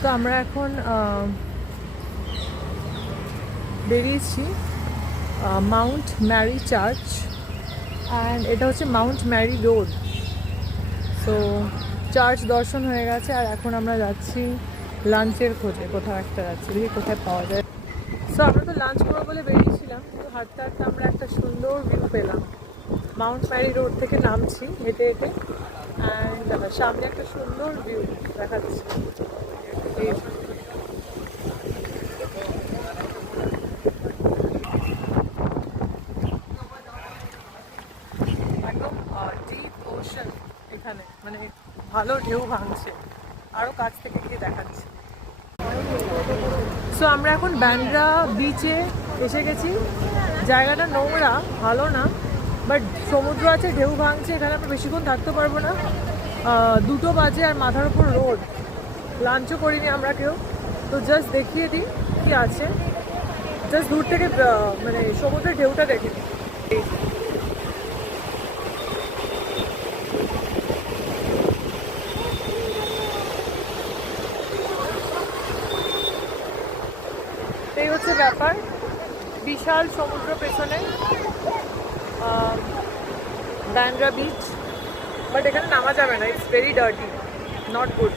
তো আমরা এখন বেরিয়েছি মাউন্ট ম্যারি চার্চ, অ্যান্ড এটা হচ্ছে Mount Mary Road. So church দর্শন হয়ে গেছে, আর এখন আমরা যাচ্ছি লাঞ্চের খোঁজে, কোথাও একটা যাচ্ছি, দেখি কোথায় পাওয়া যায়। সো আমরা তো লাঞ্চ করবো বলে বেরিয়েছিলাম, কিন্তু হাঁটতে হাঁটতে আমরা একটা সুন্দর ভিউ পেলাম। মাউন্ট ম্যারি রোড থেকে নামছি হেঁটে হেঁটে, অ্যান্ড সামনে একটা সুন্দর ভিউ দেখাচ্ছে। একদম ডিপ ওশান এখানে, মানে ভালো ঢেউ ভাঙছে, আরও কাছ থেকে গিয়ে দেখাচ্ছে। সো আমরা এখন ব্যান্ড্রা বিচে এসে গেছি। জায়গাটা নোংরা, ভালো না, বাট সমুদ্র আছে, ঢেউ ভাঙছে, এখানে আমরা বেশিক্ষণ থাকতে পারবো না। 2টো বাজে আর মাথার উপর রোদ, লাঞ্চও করিনি আমরা কেউ। তো জাস্ট দেখিয়ে দিই কি আছে, জাস্ট দূর থেকে মানে সমুদ্রের ঢেউটা দেখে দিই। এই হচ্ছে ব্যাপার, বিশাল সমুদ্র পেছনে, ব্যান্ড্রা বিচ, বাট এখানে নামা যাবে না, it's very dirty, not good.